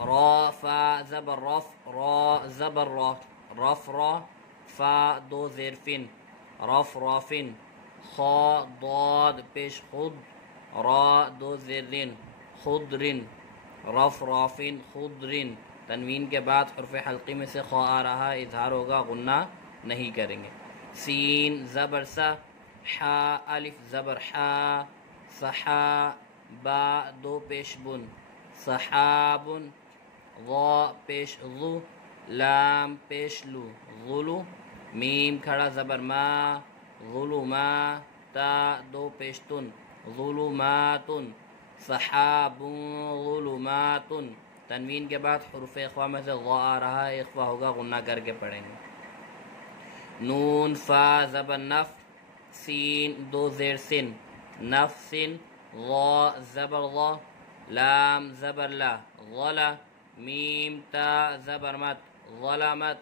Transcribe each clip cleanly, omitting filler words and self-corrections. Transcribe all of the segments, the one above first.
را فا زبر رف را زبر را رف را فا دو زرفن رف رافن خا ضاد پیش خود را دو زرن خضرن رف رافن خضرن۔ تنوین کے بعد حرف حلقی میں سے خا آ رہا ہے، اظہار ہوگا، غنہ نہیں کریں گے۔ سین زبر سا حا الف زبر حا صحا با دو پیش بن صحابن ضا پیش ضو لام پیش لو ظلو میم کھڑا زبر ما ظلما تا دو پیش تن ظلماتن صحابن ظلماتن۔ تنوین کے بعد حروف اخفا میں سے غا آ رہا ہے، اخفا ہوگا، غنہ کر کے پڑھیں گے۔ نون فا زبر نف سین دو زیر سن نفسن غا زبر غا لام زبر لا غلا میم تا زبر مت ظلمت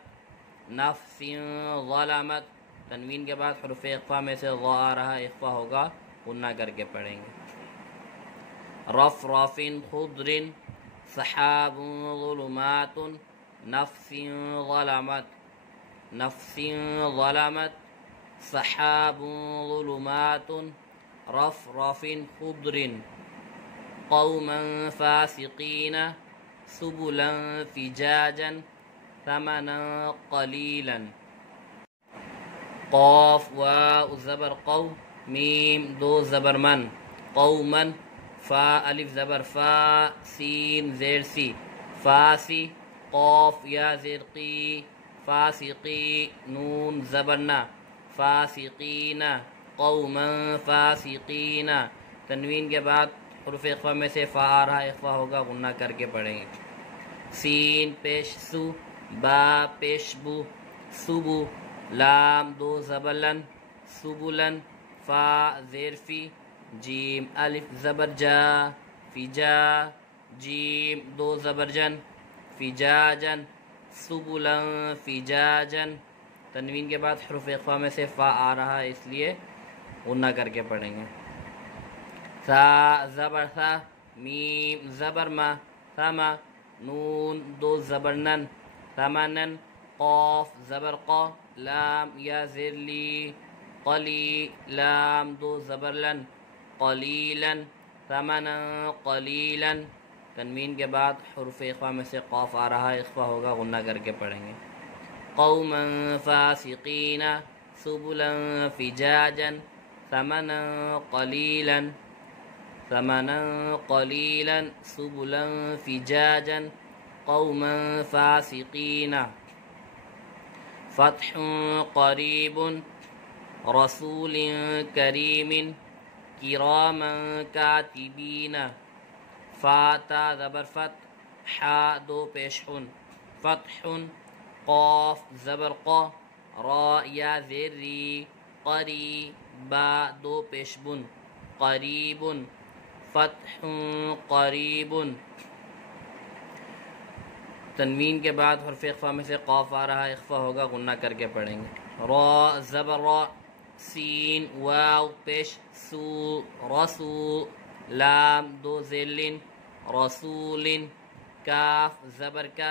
نفس ظلمت۔ تنوین کے بعد حروف اخفا میں سے غا آ رہا ہے، اخفا ہوگا، غنہ کر کے پڑھیں گے۔ رف رافن خضرن سحاب ظلمات نفس ظلمت نفس ظلمت سحاب ظلمات رف رافن خضرن قوما فاسقين سبلا فجاجا ثمنا قليلا۔ قاف واو زبر قو میم دو زبر من قوما فا الف زبر فا سین زیر سی فاسی قاف یا زیر قی فاسقی نون زبرنا فاسقین قوما فاسقین۔ تنوین کے بعد حروف اخفا میں سے فا آ رہا ہے، اخفا ہوگا، غنہ کر کے پڑھیں گے۔ سین پیش سو با پیش بو سبو لام دو زبلن سبلن فا زیر فی جیم الف زبر جا فجا جیم دو زبر جن فجاجن سبلن فجاجن۔ تنوین کے بعد حروف اخفا میں سے فا آ رہا ہے، اس لیے غنہ کر کے پڑھیں گے۔ ثا زبر ثا میم زبر ما ثما نون دو زبر نن ثمنن قاف زبر قا لام یا زیر لی قلی لام دو زبر لن قلیلا ثمنا قلیلا۔ تنوین کے بعد حروف اخفا میں سے قاف آ رہا ہے، اخفا ہوگا، غنہ کر کے پڑھیں گے۔ قوما فاسقین سبلا فجاجا ثمنا قلیلا ثمنا قلیلا سبلا فجاجا قوما فاسقین۔ فتح قریب رسول کریم کراما کاتبین فاتا زبر فتح حا دو پیش حن فتح قاف زبر قا را یا زیر ری قری با دو پیش بن قریب فتح قریب۔ تنوین کے بعد حرف اخفا میں سے قاف آ رہا ہے، اخفا ہوگا، غنہ کر کے پڑھیں گے۔ را زبر را سین واو پیش سو رسو لام دو ذلن رسول کاف زبر کا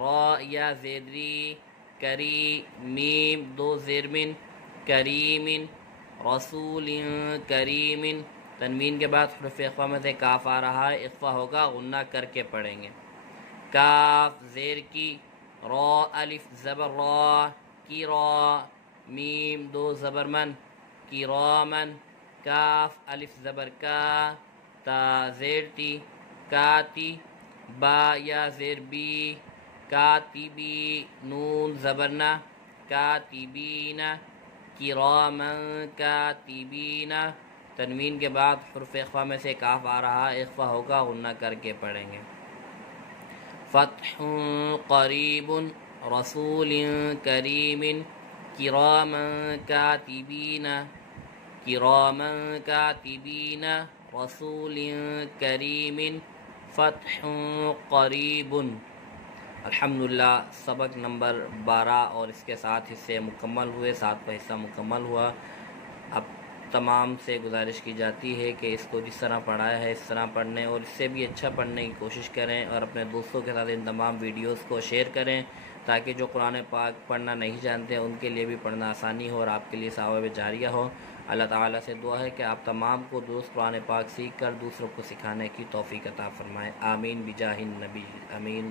را یا زیدری کری میم دو زرمن کریم رسول کریم۔ تنوین کے بعد حرف اخفا میں سے کاف آ رہا ہے، اخفا ہوگا، غنہ کر کے پڑھیں گے۔ کاف زیر کی را الف زبر را کی را میم دو زبر من کی رامن کاف الف زبر کا تا زیر تی کاتی با یا زیر بی کاتبی نون زبرنا کاتبین کرامن کاتبین۔ تنوین کے بعد حرف اخفا میں سے کاف آ رہا ہے، اخفا ہوگا، غنہ کر کے پڑھیں گے۔ فتح قریب رسول کریم کراما کاتبین کراما کاتبین رسول کریم فتح قریب۔ الحمدللہ سبق نمبر 12 اور اس کے ساتھ حصے مکمل ہوئے، 7واں حصہ مکمل ہوا۔ اب تمام سے گزارش کی جاتی ہے کہ اس کو جس طرح پڑھایا ہے اس طرح پڑھنے اور اس سے بھی اچھا پڑھنے کی کوشش کریں، اور اپنے دوستوں کے ساتھ ان تمام ویڈیوز کو شیئر کریں تاکہ جو قرآن پاک پڑھنا نہیں جانتے ان کے لیے بھی پڑھنا آسانی ہو اور آپ کے لیے ثواب جاریہ ہو۔ اللہ تعالیٰ سے دعا ہے کہ آپ تمام کو درست قرآن پاک سیکھ کر دوسروں کو سکھانے کی توفیق عطا فرمائے۔ آمین بجاہ النبی، آمین۔